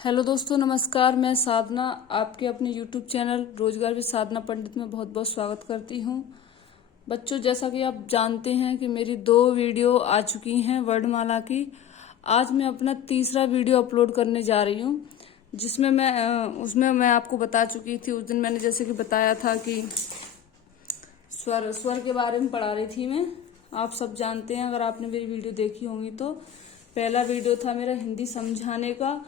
Hello दोस्तों, नमस्कार। मैं साधना आपके अपने यूट्यूब चैनल रोजगार विद साधना पंडित में बहुत बहुत स्वागत करती हूँ। बच्चों, जैसा कि आप जानते हैं कि मेरी 2 वीडियो आ चुकी हैं वर्णमाला की। आज मैं अपना तीसरा वीडियो अपलोड करने जा रही हूँ, जिसमें उसमें मैं आपको बता चुकी थी। उस दिन मैंने जैसे कि बताया था कि स्वर के बारे में पढ़ा रही थी मैं। आप सब जानते हैं, अगर आपने मेरी वीडियो देखी होंगी तो। पहला वीडियो था मेरा हिंदी समझाने का,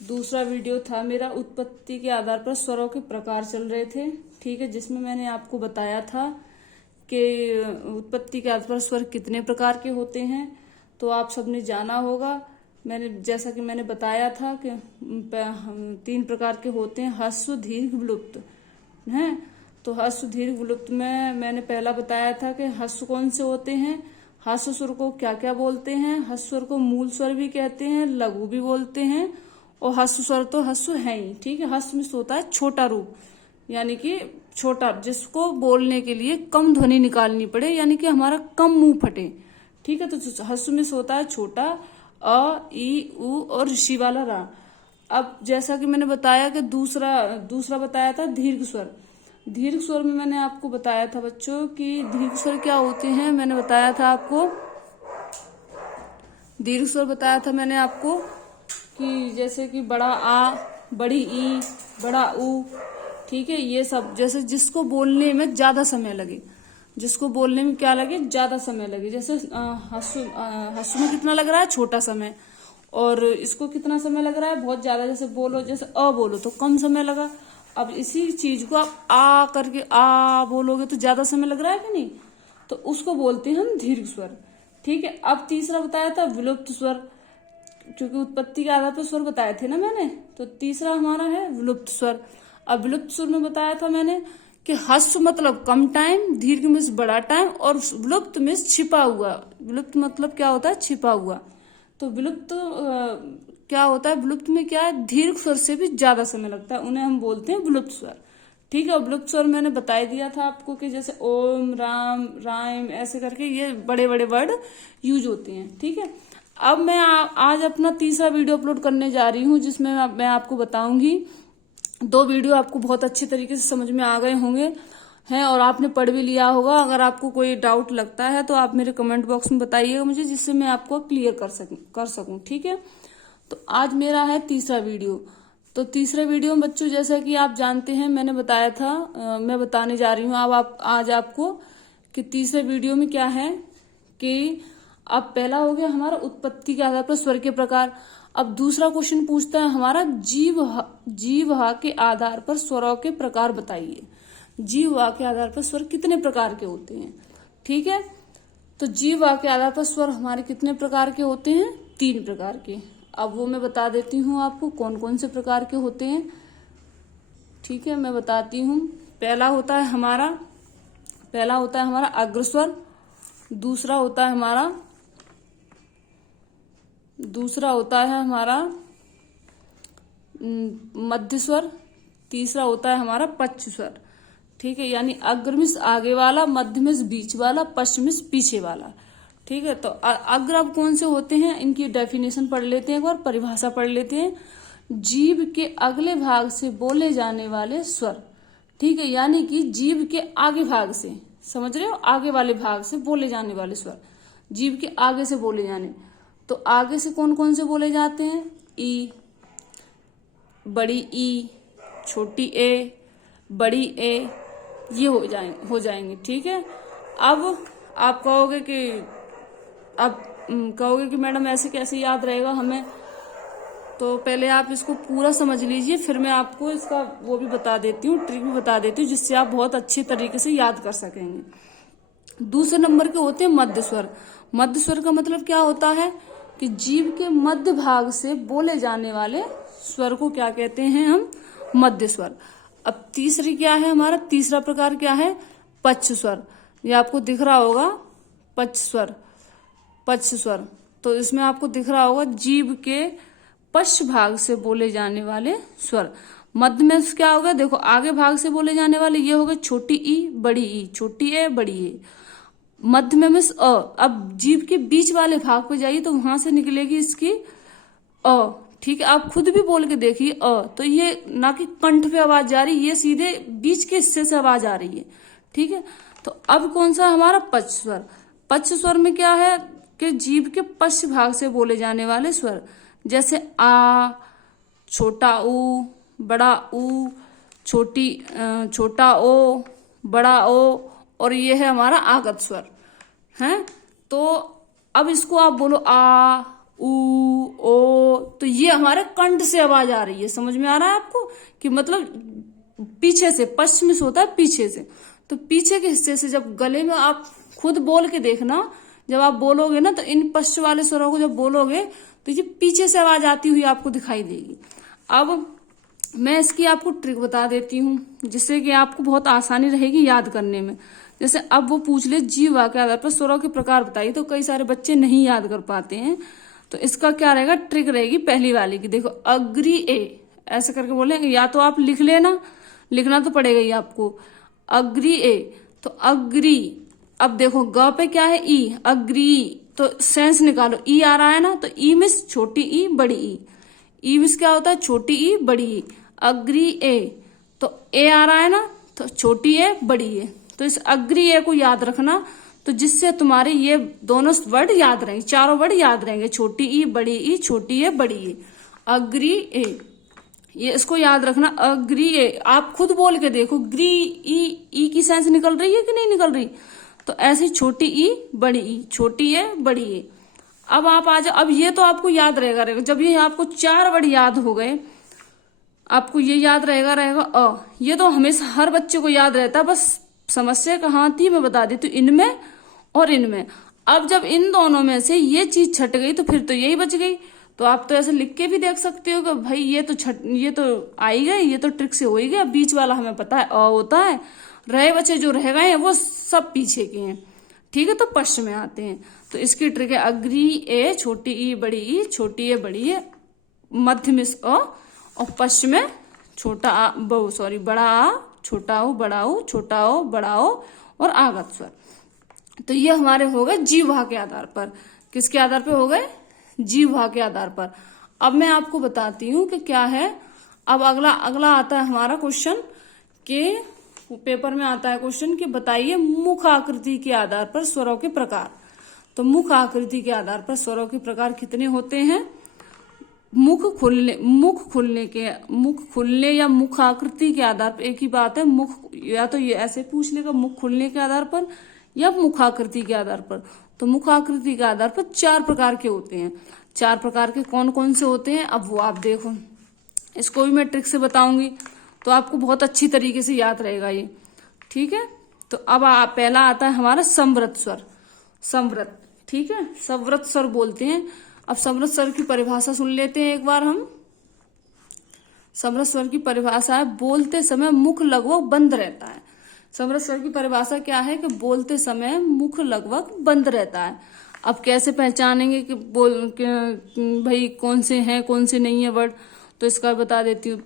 दूसरा वीडियो था मेरा उत्पत्ति के आधार पर स्वरों के प्रकार चल रहे थे, ठीक है, जिसमें मैंने आपको बताया था कि उत्पत्ति के आधार पर स्वर कितने प्रकार के होते हैं। तो आप सबने जाना होगा। मैंने जैसा कि मैंने बताया था कि 3 प्रकार के होते हैं, ह्रस्व, दीर्घ, विलुप्त हैं। तो ह्रस्व, दीर्घ, विलुप्त में मैंने पहला बताया था कि ह्रस्व कौन से होते हैं, ह्रस्व स्वर को क्या क्या बोलते हैं। ह्रस्व स्वर को मूल स्वर भी कहते हैं, लघु भी बोलते हैं, और ह्रस्व स्वर तो ह्रस्व है ही, ठीक है। ह्रस्व में होता है छोटा रूप, यानी कि छोटा, जिसको बोलने के लिए कम ध्वनि निकालनी पड़े, यानी कि हमारा कम मुंह फटे, ठीक है। तो ह्रस्व में होता है छोटा अ, ई, उ और ऋषि वाला रा। अब जैसा कि मैंने बताया कि दूसरा बताया था दीर्घ स्वर। दीर्घ स्वर में मैंने आपको बताया था बच्चों कि दीर्घ स्वर क्या होते हैं। मैंने बताया था आपको दीर्घ स्वर बताया था मैंने आपको कि जैसे कि बड़ा आ, बड़ी ई, बड़ा उ, ठीक है। ये सब जैसे जिसको बोलने में ज्यादा समय लगे, जिसको बोलने में क्या लगे, ज्यादा समय लगे। जैसे हंसू में कितना लग रहा है, छोटा समय, और इसको कितना समय लग रहा है, बहुत ज्यादा। जैसे बोलो, जैसे अ बोलो तो कम समय लगा। अब इसी चीज को आप आ करके आ बोलोगे तो ज्यादा समय लग रहा है कि नहीं, तो उसको बोलते हैं हम दीर्घ स्वर, ठीक है। अब तीसरा बताया था विलुप्त स्वर, क्योंकि उत्पत्ति के आधार पर स्वर बताए थे ना मैंने, तो तीसरा हमारा है विलुप्त स्वर। अब विलुप्त स्वर में बताया था मैंने कि ह्रस्व मतलब कम टाइम, दीर्घ में बड़ा टाइम, और विलुप्त में छिपा हुआ। विलुप्त मतलब क्या होता है, छिपा हुआ। तो विलुप्त क्या होता है, विलुप्त में क्या है, दीर्घ स्वर से भी ज्यादा समय लगता है, उन्हें हम बोलते हैं विलुप्त स्वर, ठीक है। विलुप्त स्वर मैंने बता दिया था आपको कि जैसे ओम, राम, राइम, ऐसे करके ये बड़े बड़े वर्ड यूज होते हैं, ठीक है। अब मैं आज अपना तीसरा वीडियो अपलोड करने जा रही हूँ, जिसमें मैं आपको बताऊंगी। 2 वीडियो आपको बहुत अच्छे तरीके से समझ में आ गए होंगे हैं, और आपने पढ़ भी लिया होगा। अगर आपको कोई डाउट लगता है तो आप मेरे कमेंट बॉक्स में बताइएगा मुझे, जिससे मैं आपको क्लियर कर सकूं, ठीक है। तो आज मेरा है तीसरा वीडियो। तो तीसरे वीडियो में बच्चों, जैसा कि आप जानते हैं, मैंने बताया था, मैं बताने जा रही हूँ अब आज आपको कि तीसरे वीडियो में क्या है कि अब पहला हो गया हमारा उत्पत्ति के आधार पर स्वर के प्रकार। अब दूसरा क्वेश्चन पूछता है हमारा जीवहा के आधार पर स्वरों के प्रकार बताइए। जीवहा के आधार पर स्वर कितने प्रकार के होते हैं, ठीक है। तो जीवहा के आधार पर स्वर हमारे कितने प्रकार के होते हैं, 3 प्रकार के। अब वो मैं बता देती हूँ आपको कौन कौन से प्रकार के होते हैं, ठीक है, मैं बताती हूँ। पहला होता है हमारा अग्रस्वर, दूसरा होता है हमारा मध्य स्वर, तीसरा होता है हमारा पक्ष स्वर, ठीक है। यानी अग्र में आगे वाला, मध्य में बीच वाला, पश्चिम में पीछे वाला, ठीक है। तो अग्र अब कौन से होते हैं, इनकी डेफिनेशन पढ़ लेते हैं, एक बार परिभाषा पढ़ लेते हैं। जीभ के अगले भाग से बोले जाने वाले स्वर, ठीक है, यानी कि जीभ के आगे भाग से, समझ रहे हो, आगे वाले भाग से बोले जाने वाले स्वर, जीभ के आगे से बोले जाने। तो आगे से कौन कौन से बोले जाते हैं, ई, बड़ी ई, छोटी ए, बड़ी ए, ये हो जाएंगे, ठीक है। अब आप कहोगे कि मैडम ऐसे कैसे याद रहेगा हमें, तो पहले आप इसको पूरा समझ लीजिए, फिर मैं आपको इसका वो भी बता देती हूँ, ट्रिक भी बता देती हूँ, जिससे आप बहुत अच्छे तरीके से याद कर सकेंगे। दूसरे नंबर के होते हैं मध्य स्वर। मध्य स्वर का मतलब क्या होता है कि जीभ के मध्य भाग से बोले जाने वाले स्वर को क्या कहते हैं हम, मध्य स्वर। अब तीसरी क्या है, हमारा तीसरा प्रकार क्या है, पक्ष स्वर। ये आपको दिख रहा होगा, पक्ष स्वर। तो इसमें आपको दिख रहा होगा जीभ के पश्च भाग से बोले जाने वाले स्वर। मध्य में क्या होगा, देखो आगे भाग से बोले जाने वाले ये हो गए छोटी ई, बड़ी ई, छोटी ए, बड़ी ए। मध्य में मिस अ। अब जीभ के बीच वाले भाग पे जाइए तो वहां से निकलेगी इसकी अ, ठीक है, आप खुद भी बोल के देखिए तो ये ना कि कंठ पे आवाज जा रही, ये सीधे बीच के हिस्से से आवाज आ रही है। ठीक है, तो अब कौन सा हमारा पच्च स्वर। पच्च स्वर में क्या है कि जीभ के पश्च भाग से बोले जाने वाले स्वर, जैसे आ, छोटा ऊ, बड़ा ऊ, छोटा ओ, बड़ा ओ, और ये है हमारा आगत स्वर है। तो अब इसको आप बोलो आ, ऊ, ओ, तो ये हमारे कंठ से आवाज आ रही है। समझ में आ रहा है आपको कि मतलब पीछे से, पश्चिम से होता है पीछे से, तो पीछे के हिस्से से जब गले में आप खुद बोल के देखना, जब आप बोलोगे ना तो इन पश्चिम वाले स्वरों को जब बोलोगे तो ये पीछे से आवाज आती हुई आपको दिखाई देगी। अब मैं इसकी आपको ट्रिक बता देती हूँ जिससे कि आपको बहुत आसानी रहेगी याद करने में। जैसे अब वो पूछ ले जीवा के आधार पर स्वरों के प्रकार बताइए, तो कई सारे बच्चे नहीं याद कर पाते हैं। तो इसका क्या रहेगा, ट्रिक रहेगी पहली वाली की, देखो अग्री ए ऐसे करके बोलेंगे, या तो आप लिख लेना, लिखना तो पड़ेगा ही आपको, अग्री ए। तो अग्री, अब देखो ग पे क्या है ई, अग्री, तो सेंस निकालो, ई आ रहा है ना, तो ई मिस छोटी ई बड़ी ई मिस क्या होता है, छोटी ई बड़ी ई, अग्री ए, तो ए आ रहा है ना, तो छोटी ए बड़ी ए, तो इस अग्री ए को याद रखना, तो जिससे तुम्हारे ये दोनों वर्ड याद रहेंगे, चारों वर्ड याद रहेंगे, छोटी ई बड़ी ई, छोटी ए बड़ी ए, अग्री ए, ये इसको याद रखना, अग्री ए। आप खुद बोल के देखो, ग्री ई की सेंस निकल रही है कि नहीं निकल रही, तो ऐसे छोटी ई बड़ी ई, छोटी ए बड़ी ए। अब आप आ जाओ, अब ये तो आपको याद रहेगा। जब ये आपको 4 वर्ड याद हो गए, आपको ये याद रहेगा ये तो हमेशा हर बच्चे को याद रहता है, बस समस्या कहाँ आती है मैं बता देती हूँ, इनमें और इनमें। अब जब इन दोनों में से ये चीज छट गई तो फिर तो यही बच गई। तो आप तो ऐसे लिख के भी देख सकते हो कि भाई ये तो आ ही गई, ये तो ट्रिक से हो ही गया, बीच वाला हमें पता है अ होता है, रहे बच्चे जो रह गए हैं वो सब पीछे के हैं। ठीक है, तो पश्च में आते हैं। तो इसकी ट्रिक है अग्री ए, छोटी ई बड़ी ई, छोटी ए बड़ी ए, मध्य में अ, और पश्च में छोटा आ, बड़ा आ, छोटा ओ, बड़ा ओ, छोटा ओ, बड़ा ओ, और आगत स्वर। तो ये हमारे हो गए जीवा के आधार पर। किसके आधार पर हो गए, जीवा के आधार पर। अब मैं आपको बताती हूँ कि क्या है। अब अगला आता है हमारा क्वेश्चन के पेपर में आता है क्वेश्चन कि बताइए मुख आकृति के आधार पर स्वरों के प्रकार। तो मुख आकृति के आधार पर स्वरों के प्रकार कितने होते हैं, मुख खुलने या मुख आकृति के आधार पर, एक ही बात है, मुख या तो ये ऐसे पूछ लेगा मुख खुलने के आधार पर या मुख आकृति के आधार पर। तो मुख आकृति के आधार पर 4 प्रकार के होते हैं। 4 प्रकार के कौन कौन से होते हैं, अब वो आप देखो, इसको भी मैं ट्रिक से बताऊंगी तो आपको बहुत अच्छी तरीके से याद रहेगा ये। ठीक है, तो अब पहला आता है हमारा संवृत स्वर। संवृत, ठीक है, संवृत स्वर बोलते हैं। अब संवृत स्वर की परिभाषा सुन लेते हैं एक बार हम। संवृत स्वर की परिभाषा है बोलते समय मुख लगभग बंद रहता है। संवृत स्वर की परिभाषा क्या है कि बोलते समय मुख लगभग बंद रहता है। अब कैसे पहचानेंगे कि भाई कौन से हैं कौन से नहीं है वर्ड, तो इसका बता देती हूँ।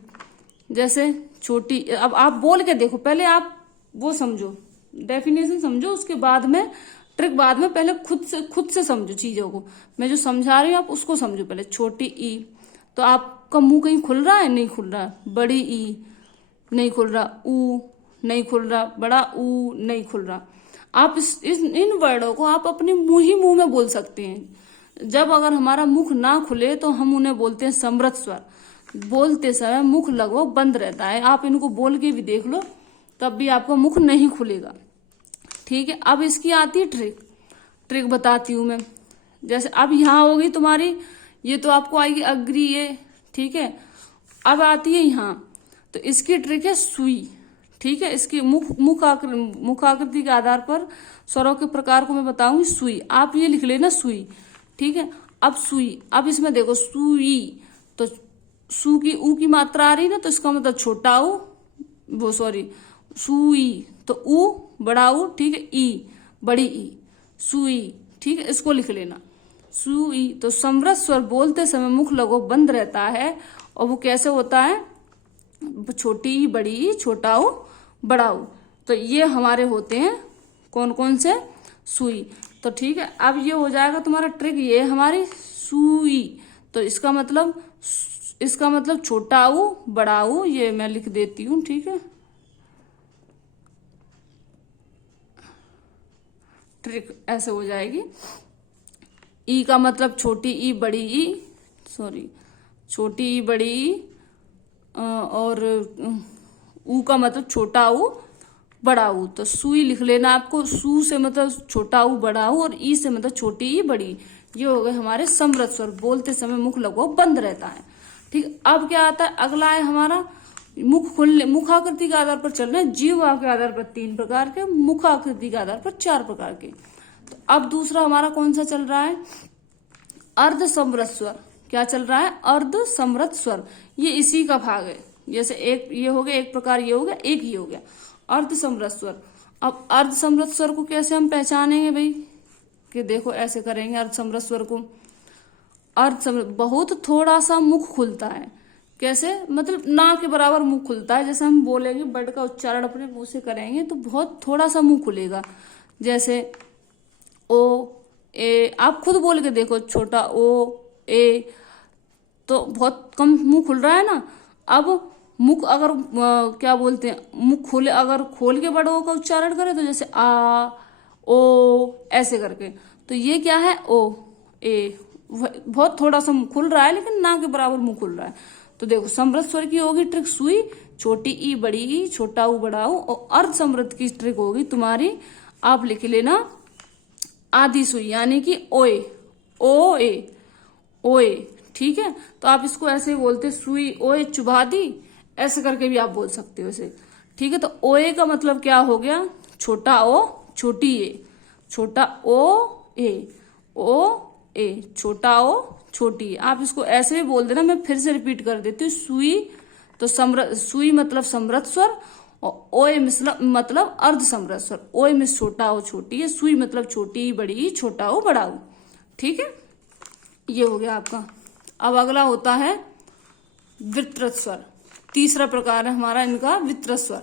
जैसे छोटी, अब आप बोल के देखो, पहले आप वो समझो, डेफिनेशन समझो, उसके बाद में ट्रिक बाद में, पहले खुद से समझो चीजों को। मैं जो समझा रही हूँ आप उसको समझो पहले। छोटी ई, तो आपका मुंह कहीं खुल रहा है, नहीं खुल रहा। बड़ी ई नहीं खुल रहा, ऊ नहीं खुल रहा, बड़ा ऊ नहीं खुल रहा। आप इन वर्डों को आप अपने मुंह में बोल सकते हैं। जब अगर हमारा मुख ना खुले तो हम उन्हें बोलते हैं संवृत स्वर। बोलते समय मुख लगभग बंद रहता है। आप इनको बोल के भी देख लो तब भी आपका मुख नहीं खुलेगा। ठीक है, अब इसकी आती है ट्रिक बताती हूँ मैं। जैसे अब यहाँ होगी तुम्हारी, ये तो आपको आएगी अग्री ये, ठीक है। अब आती है यहाँ, तो इसकी ट्रिक है सुई। ठीक है, इसकी मुख आकृति के आधार पर स्वरों के प्रकार को मैं बताऊंगी। सुई, आप ये लिख लेना सुई। ठीक है, अब सुई, अब इसमें देखो सुई, तो सू की ऊ की मात्रा आ रही ना, तो इसका मतलब छोटा ऊ, सुई, तो ऊ बड़ा ऊ, ठीक है, ई बड़ी ई, सुई। ठीक है, इसको लिख लेना सुई। तो संवृत स्वर बोलते समय मुख लगभग बंद रहता है, और वो कैसे होता है, छोटी ई बड़ी ई, छोटा ऊ बड़ा ऊ। तो ये हमारे होते हैं कौन कौन से, सुई। तो ठीक है, अब ये हो जाएगा तुम्हारा ट्रिक, ये हमारी सुई। तो इसका मतलब इसका मतलब छोटा ऊ बड़ा ऊ, ये मैं लिख देती हूँ, ठीक है। ट्रिक ऐसे हो जाएगी। ई का मतलब छोटी ई बड़ी ई, सॉरी छोटी ई बड़ी ई, और ऊ का मतलब छोटा ऊ बड़ा ऊ। तो सुई लिख लेना आपको। सू से मतलब छोटा ऊ बड़ा ऊ, और ई से मतलब छोटी ई बड़ी ई। ये हो गए हमारे समृद्ध स्वर। बोलते समय मुख लगो बंद रहता है, ठीक। अब क्या आता है, अगला है हमारा मुख खुलने। मुख आकृति के आधार पर चल रहे हैं, जीवा के आधार पर 3 प्रकार के, मुख आकृति के आधार पर 4 प्रकार के। तो अब दूसरा हमारा कौन सा चल रहा है, अर्ध समृद्ध स्वर। क्या चल रहा है, अर्ध समृद्ध स्वर। ये इसी का भाग है। जैसे एक ये हो गया एक प्रकार, ये हो गया एक ही हो गया अर्ध समृद्ध स्वर। अब अर्ध समृद्ध स्वर को कैसे हम पहचानेंगे भाई, कि देखो ऐसे करेंगे अर्ध समृद्ध स्वर को। अर्ध समृद्ध, बहुत थोड़ा सा मुख खुलता है। कैसे, मतलब ना के बराबर मुंह खुलता है। जैसे हम बोलेंगे, वर्ड का उच्चारण अपने मुंह से करेंगे तो बहुत थोड़ा सा मुंह खुलेगा। जैसे ओ ए, आप खुद बोल के देखो, छोटा ओ ए, तो बहुत कम मुंह खुल रहा है ना। अब मुख अगर क्या बोलते हैं, मुख खोले, अगर खोल के बड़ों का उच्चारण करें तो जैसे आ ओ ऐसे करके, तो ये क्या है, ओ ए, बहुत थोड़ा सा मुंह खुल रहा है, लेकिन ना के बराबर मुंह खुल रहा है। तो देखो समृद्ध स्वर की होगी ट्रिक सुई, छोटी ई बड़ी ई, छोटा ऊ बड़ा ऊ। और अर्ध समृद्ध की ट्रिक होगी तुम्हारी, आप लिख लेना आधी सुई, यानी कि ओए, ओ ए, ओए, ठीक है। तो आप इसको ऐसे बोलते, सुई ओए चुभा दी, ऐसे करके भी आप बोल सकते हो इसे, ठीक है। तो ओए का मतलब क्या हो गया, छोटा ओ छोटी ए, छोटा ओ ए, ओ ए, छोटा ओ छोटी ए। आप इसको ऐसे भी बोल देना। मैं फिर से रिपीट कर देती हूँ। सुई तो सुई मतलब समृद्ध स्वर, और ओए मतलब अर्ध समृद्ध स्वर। ओए में छोटा ओ छोटी है, सुई मतलब छोटी बड़ी, छोटा ओ बड़ा ओ, ठीक है। ये हो गया आपका। अब अगला होता है विस्तृत स्वर। तीसरा प्रकार है हमारा इनका विस्तृत स्वर।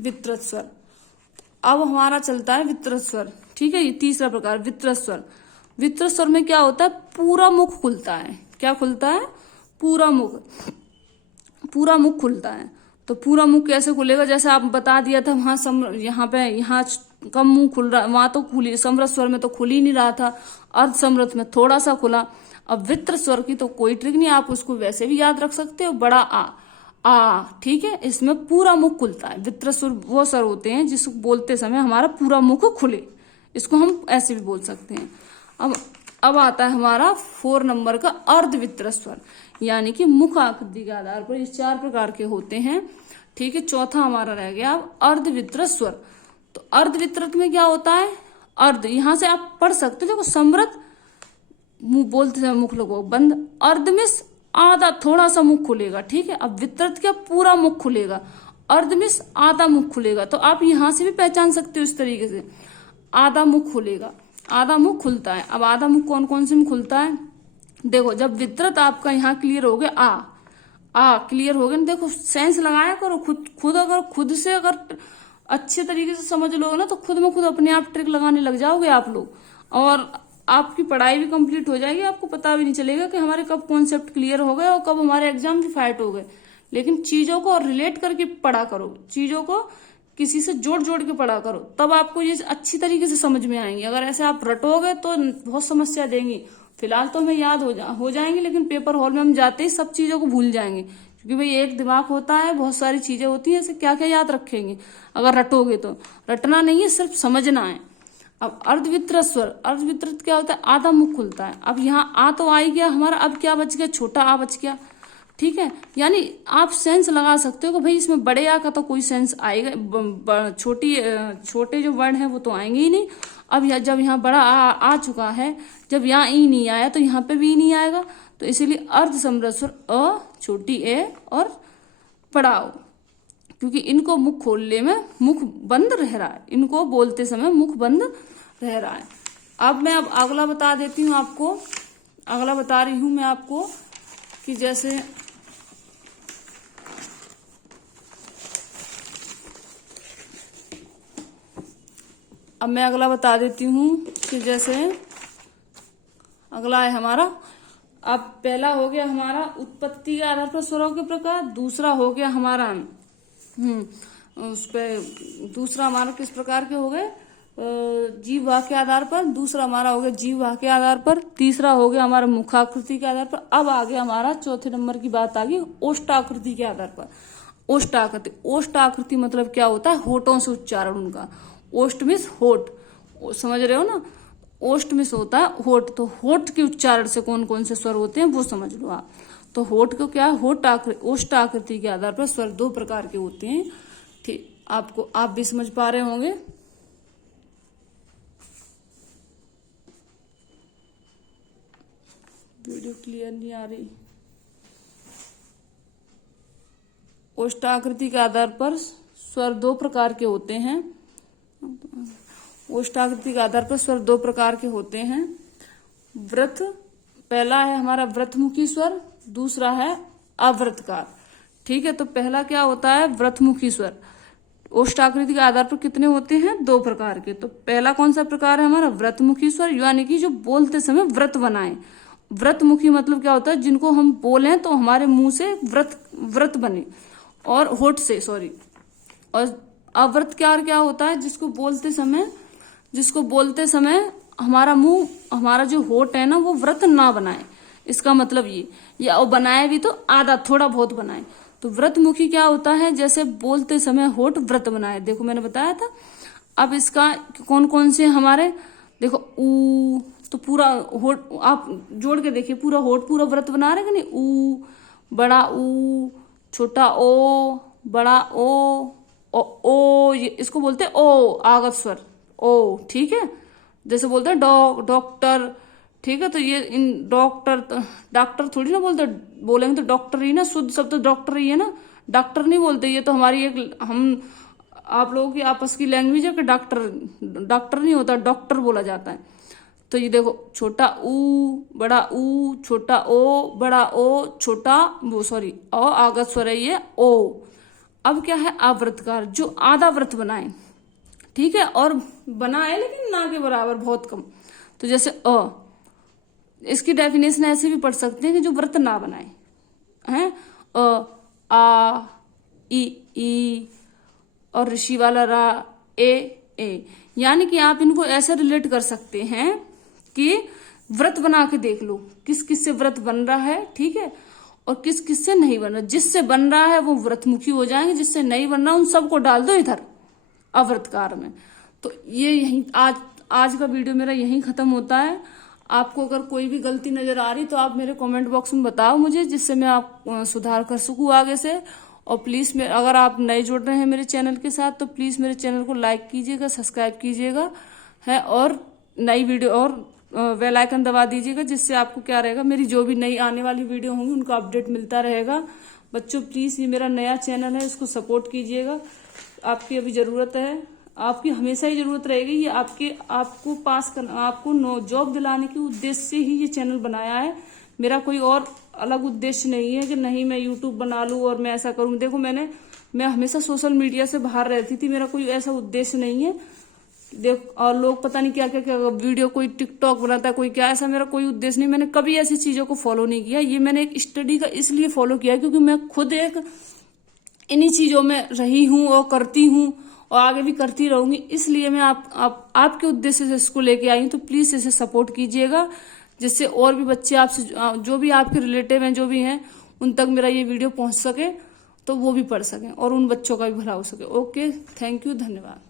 विस्तृत स्वर, अब हमारा चलता है विस्तृत स्वर, ठीक है। ये तीसरा प्रकार विस्तृत स्वर। विस्तृत स्वर में क्या होता है, पूरा मुख खुलता है। क्या खुलता है, पूरा मुख, पूरा मुख खुलता है। तो पूरा मुख कैसे खुलेगा, जैसे आप बता दिया था वहां यहाँ कम मुंह खुल रहा, वहां तो खुली, समृद्ध स्वर में तो खुल ही नहीं रहा था, अर्ध समृद्ध में थोड़ा सा खुला। अब विस्तृत स्वर की तो कोई ट्रिक नहीं, आप उसको वैसे भी याद रख सकते हो, बड़ा आ, ठीक है। इसमें पूरा मुख खुलता है। विस्तृत स्वर वो स्वर होते हैं जिसको बोलते समय हमारा पूरा मुख खुले, इसको हम ऐसे भी बोल सकते हैं। अब आता है हमारा 4 नंबर का अर्ध विस्तृत स्वर, यानी कि मुख आकृति के आधार पर ये 4 प्रकार के होते हैं, ठीक है। चौथा हमारा रह गया अब अर्ध विस्तृत स्वर। तो अर्ध विस्तृत में क्या होता है, अर्ध, यहां से आप पढ़ सकते हो, देखो समृद्ध मुंह बोलते समय मुख लगो बंद, अर्ध में आधा थोड़ा सा मुख खुलेगा, ठीक है। अब विस्तृत क्या, पूरा मुख खुलेगा, अर्ध में आधा मुख खुलेगा। तो आप यहां से भी पहचान सकते हो इस तरीके से, आधा मुख खुलेगा, आधा मुख खुलता है। अब आधा मुख कौन कौन से में खुलता है, देखो जब विस्तृत आपका यहाँ क्लियर हो गया, आ क्लियर हो गया ना, देखो सेंस लगाया करो खुद अगर खुद से अगर अच्छे तरीके से समझ लोगे ना, तो खुद में खुद अपने आप ट्रिक लगाने लग जाओगे आप लोग, और आपकी पढ़ाई भी कंप्लीट हो जाएगी। आपको पता भी नहीं चलेगा कि हमारे कब कॉन्सेप्ट क्लियर हो गए और कब हमारे एग्जाम भी फाइट हो गए। लेकिन चीजों को रिलेट करके पढ़ा करो, चीजों को किसी से जोड़ जोड़ के पढ़ा करो, तब आपको ये अच्छी तरीके से समझ में आएंगी। अगर ऐसे आप रटोगे तो बहुत समस्या देंगी। फिलहाल तो हमें याद हो जाएंगे, लेकिन पेपर हॉल में हम जाते ही सब चीजों को भूल जाएंगे, क्योंकि भाई एक दिमाग होता है, बहुत सारी चीजें होती है, ऐसे क्या क्या याद रखेंगे अगर रटोगे। तो रटना नहीं है, सिर्फ समझना है। अब अर्ध विस्तृत स्वर, अर्ध विस्तृत क्या होता है, आधा मुख खुलता है। अब यहाँ आ तो आ ही गया हमारा, अब क्या बच गया, छोटा आ बच गया, ठीक है। यानी आप सेंस लगा सकते हो कि भाई इसमें बड़े आ का तो कोई सेंस आएगा, छोटे जो वर्ड है वो तो आएंगे ही नहीं। अब जब यहाँ बड़ा आ चुका है, जब यहाँ ई नहीं आया तो यहाँ पे भी नहीं आएगा। तो इसीलिए अर्ध समृद्ध स्वर अ, छोटी ए और बड़ा ओ, क्योंकि इनको मुख खोलने में मुख बंद रह रहा है, इनको बोलते समय मुख बंद रह रहा है। अब मैं अगला बता देती हूँ आपको, अगला बता रही हूँ मैं आपको कि जैसे अब मैं अगला बता देती हूँ कि जैसे अगला है हमारा अब पहला हो गया हमारा उत्पत्ति के आधार पर स्वरों के प्रकार, दूसरा हो गया हमारा उस पे दूसरा हमारा किस प्रकार के हो गए, जीव वाक्य के आधार पर, दूसरा हमारा हो गया जीव वाक्य के आधार पर, तीसरा हो गया हमारा मुखाकृति के आधार पर। अब आगे हमारा चौथे नंबर की बात आ गई ओष्ठाकृति के आधार पर। ओष्ठाकृति, ओष्ठाकृति मतलब क्या होता है, होठों से उच्चारण उनका। ओष्ठ मीन्स होठ, समझ रहे हो ना, ओष्ठ मीन्स होता है होठ, तो होठ के उच्चारण से कौन कौन से स्वर होते हैं वो समझ लो आप। तो होठ को क्या, ओष्ठाकृति के आधार पर स्वर दो प्रकार के होते हैं। ठीक, आपको आप भी समझ पा रहे होंगे। वीडियो क्लियर नहीं आ रही। ओष्ठाकृति के आधार पर स्वर दो प्रकार के होते हैं। ओष्ठाकृति के आधार पर स्वर दो प्रकार के होते हैं। व्रत, पहला है हमारा व्रतमुखी स्वर, दूसरा है अव्रतकार। ठीक है, तो पहला क्या होता है, व्रतमुखी स्वर। ओष्ठाकृति के आधार पर कितने होते हैं, दो प्रकार के। तो पहला कौन सा प्रकार है हमारा, व्रतमुखी स्वर, यानी कि जो बोलते समय व्रत बनाए। व्रतमुखी मतलब क्या होता है, जिनको हम बोलें तो हमारे मुंह से व्रत बने, और होठ से, सॉरी। और अव्रत क्या होता है, जिसको बोलते समय हमारा मुंह, हमारा जो होठ है ना, वो व्रत ना बनाए। इसका मतलब ये, या बनाए भी तो आधा थोड़ा बहुत बनाए। तो व्रतमुखी क्या होता है, जैसे बोलते समय होठ व्रत बनाए। देखो मैंने बताया था। अब इसका कौन कौन से हमारे, देखो ऊ, तो पूरा होठ आप जोड़ के देखिए, पूरा होठ पूरा व्रत बना रहे हैं नहीं। ऊ, बड़ा ऊ, छोटा ओ, बड़ा ओ, ये इसको बोलते हैं ओ, आगत स्वर ओ। ठीक है, जैसे बोलते हैं डॉक्टर। ठीक है, तो ये इन डॉक्टर थोड़ी ना बोलते, बोलेंगे तो डॉक्टर ही ना, शुद्ध शब्द तो डॉक्टर ही है ना, डॉक्टर नहीं बोलते। ये तो हमारी एक, हम आप लोगों की आपस की लैंग्वेज है कि डॉक्टर नहीं होता, डॉक्टर बोला जाता है। तो ये देखो, छोटा ऊ, बड़ा ऊ, छोटा ओ, बड़ा ओ, छोटा वो, सॉरी ओ आगत स्वर है ये ओ। अब क्या है, अव्रतकार, जो आधा व्रत बनाए। ठीक है, और बनाए लेकिन ना के बराबर, बहुत कम। तो जैसे इसकी डेफिनेशन ऐसे भी पढ़ सकते हैं कि जो व्रत ना बनाए हैं, आ, ई, और ऋषि वाला रा, ए। यानी कि आप इनको ऐसे रिलेट कर सकते हैं कि व्रत बना के देख लो, किस किस से व्रत बन रहा है। ठीक है, और किस किस से नहीं बन रहा। जिससे बन रहा है वो व्रतमुखी हो जाएंगे, जिससे नहीं बन रहा उन सबको डाल दो इधर अव्रतकार में। तो ये यही आज का वीडियो मेरा यहीं खत्म होता है। आपको अगर कोई भी गलती नजर आ रही तो आप मेरे कमेंट बॉक्स में बताओ मुझे, जिससे मैं आप सुधार कर सकूं आगे से। और प्लीज अगर आप नए जुड़ रहे हैं मेरे चैनल के साथ तो प्लीज मेरे चैनल को लाइक कीजिएगा, सब्सक्राइब कीजिएगा है, और नई वीडियो और बेल आइकन दबा दीजिएगा, जिससे आपको क्या रहेगा, मेरी जो भी नई आने वाली वीडियो होंगी उनका अपडेट मिलता रहेगा। बच्चों प्लीज, ये मेरा नया चैनल है, इसको सपोर्ट कीजिएगा। आपकी अभी जरूरत है, आपकी हमेशा ही जरूरत रहेगी। ये आपको पास करना, आपको जॉब दिलाने के उद्देश्य से ही ये चैनल बनाया है। मेरा कोई और अलग उद्देश्य नहीं है कि नहीं मैं यूट्यूब बना लूं और मैं ऐसा करूं। देखो मैं हमेशा सोशल मीडिया से बाहर रहती थी, मेरा कोई ऐसा उद्देश्य नहीं है। और लोग पता नहीं क्या क्या वीडियो, कोई टिकटॉक बनाता है, कोई क्या, ऐसा मेरा कोई उद्देश्य नहीं। मैंने कभी ऐसी चीजों को फॉलो नहीं किया। ये मैंने एक स्टडी का इसलिए फॉलो किया क्योंकि मैं खुद एक इन्हीं चीजों में रही हूँ और करती हूँ और आगे भी करती रहूंगी। इसलिए मैं आपके उद्देश्य से इसको लेके आई हूँ। तो प्लीज इसे सपोर्ट कीजिएगा, जिससे और भी बच्चे आपसे, जो भी आपके रिलेटिव हैं, जो भी हैं, उन तक मेरा ये वीडियो पहुंच सके, तो वो भी पढ़ सकें और उन बच्चों का भी भला हो सके। ओके, थैंक यू, धन्यवाद।